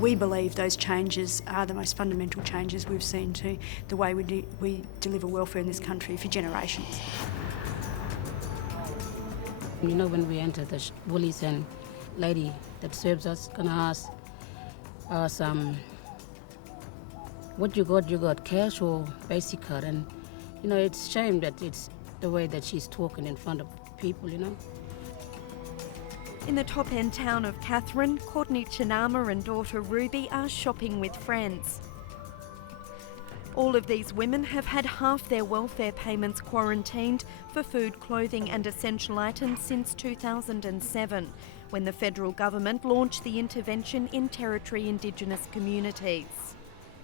We believe those changes are the most fundamental changes we've seen to the way we deliver welfare in this country for generations. You know, when we enter the Woolies, and lady that serves us gonna ask us, what you got cash or basic card? And you know, it's a shame that it's the way that she's talking in front of people, you know. In the top-end town of Katherine, Courtney Chinama and daughter Ruby are shopping with friends. All of these women have had half their welfare payments quarantined for food, clothing and essential items since 2007, when the federal government launched the intervention in Territory Indigenous communities.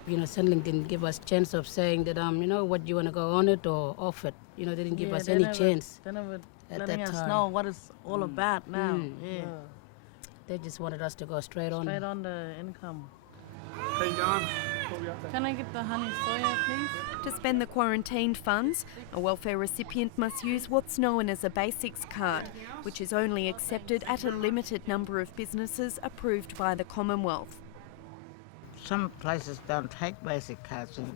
You know, Stateline didn't give us chance of saying that, you know, what you want to go on it or off it. You know, they didn't give us any chance. They never at letting that us time. know what it's all about now. Yeah. They just wanted us to go straight on. Straight on the income. Hey, John. Can I get the honey soya, please? To spend the quarantined funds, a welfare recipient must use what's known as a basics card, which is only accepted at a limited number of businesses approved by the Commonwealth. Some places don't take basic cards, and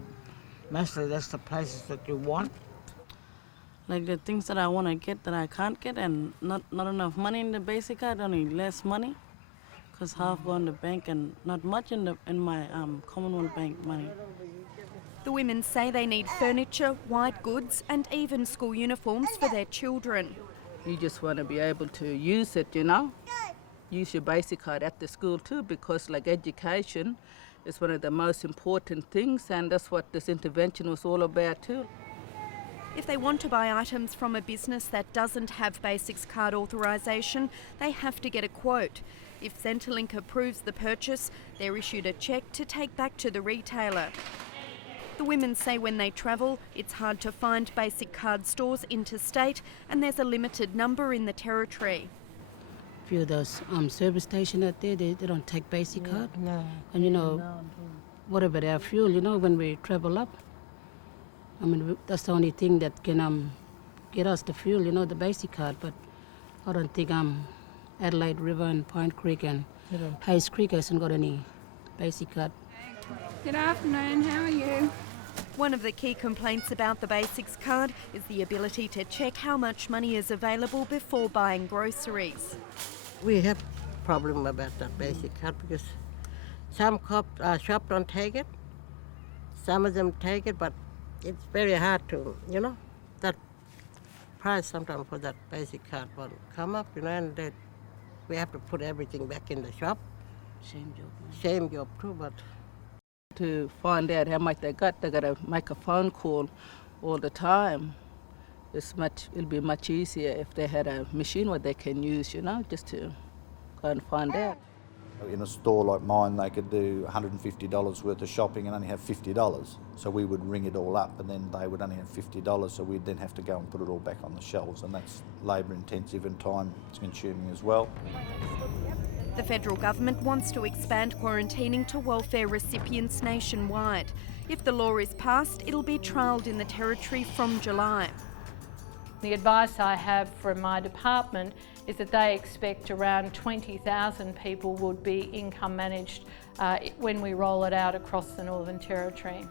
mostly that's the places that you want. Like the things that I want to get that I can't get, and not enough money in the basic card, only less money, because half go in the bank and not much in my Commonwealth Bank money. The women say they need furniture, white goods and even school uniforms for their children. You just want to be able to use it, you know. Use your basic card at the school too, because like education is one of the most important things, and that's what this intervention was all about too. If they want to buy items from a business that doesn't have basics card authorisation, they have to get a quote. If Centrelink approves the purchase, they're issued a cheque to take back to the retailer. The women say when they travel, it's hard to find basic card stores interstate, and there's a limited number in the Territory. A few of those service stations out there, they don't take basic card. No. And you know, what about our fuel, you know, when we travel up? I mean, that's the only thing that can get us the fuel, you know, the basic card. But I don't think Adelaide River and Pine Creek and Hayes Creek hasn't got any basic card. Good afternoon, how are you? One of the key complaints about the basics card is the ability to check how much money is available before buying groceries. We have a problem about that basic card because some shops don't take it, some of them take it, but it's very hard to, you know, that price sometimes for that basic card won't come up, you know, and we have to put everything back in the shop. Same job too, but... To find out how much they got to make a phone call all the time. It'll be much easier if they had a machine where they can use, you know, just to go and find out. In a store like mine, they could do $150 worth of shopping and only have $50. So we would ring it all up and then they would only have $50, so we'd then have to go and put it all back on the shelves, and that's labour intensive and time consuming as well. The federal government wants to expand quarantining to welfare recipients nationwide. If the law is passed, it'll be trialled in the Territory from July. The advice I have from my department is that they expect around 20,000 people would be income managed when we roll it out across the Northern Territory.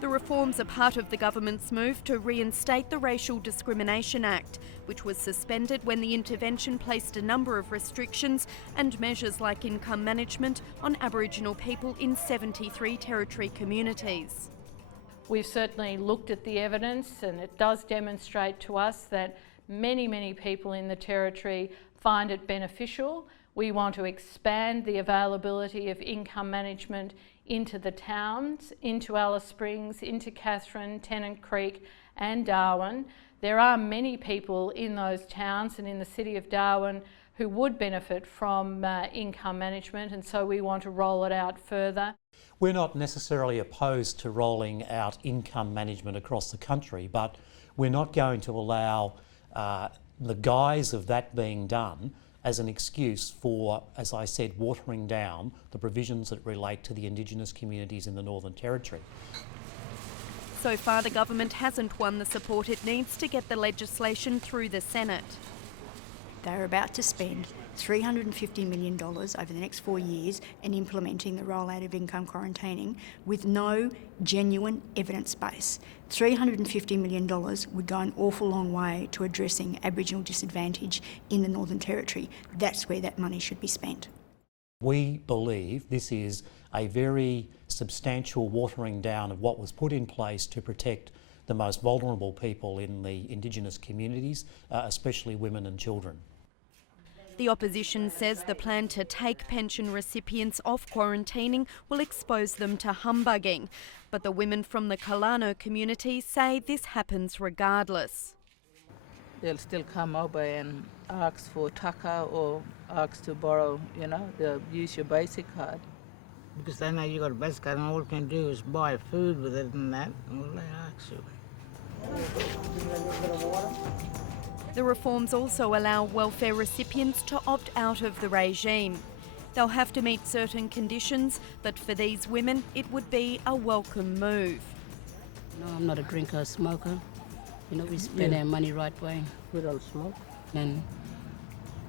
The reforms are part of the government's move to reinstate the Racial Discrimination Act, which was suspended when the intervention placed a number of restrictions and measures like income management on Aboriginal people in 73 Territory communities. We've certainly looked at the evidence, and it does demonstrate to us that many people in the Territory find it beneficial. We want to expand the availability of income management into the towns, into Alice Springs, into Katherine, Tennant Creek and Darwin. There are many people in those towns and in the city of Darwin who would benefit from income management, and so we want to roll it out further. We're not necessarily opposed to rolling out income management across the country, but we're not going to allow the guise of that being done as an excuse for, as I said, watering down the provisions that relate to the Indigenous communities in the Northern Territory. So far, the government hasn't won the support it needs to get the legislation through the Senate. They're about to spend $350 million over the next 4 years and implementing the rollout of income quarantining with no genuine evidence base. $350 million would go an awful long way to addressing Aboriginal disadvantage in the Northern Territory. That's where that money should be spent. We believe this is a very substantial watering down of what was put in place to protect the most vulnerable people in the Indigenous communities, especially women and children. The opposition says the plan to take pension recipients off quarantining will expose them to humbugging, but the women from the Kalano community say this happens regardless. They'll still come over and ask for taka or ask to borrow, they'll use your basic card. Because they know you got a basic card and all you can do is buy food with it and that, and all they ask you. The reforms also allow welfare recipients to opt out of the regime. They'll have to meet certain conditions, but for these women it would be a welcome move. No, I'm not a drinker or smoker. We spend our money right way. We don't smoke. And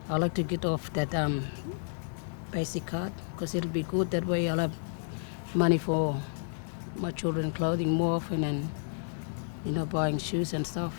I like to get off that basic card because it'll be good. That way I'll have money for my children's clothing more often and, buying shoes and stuff.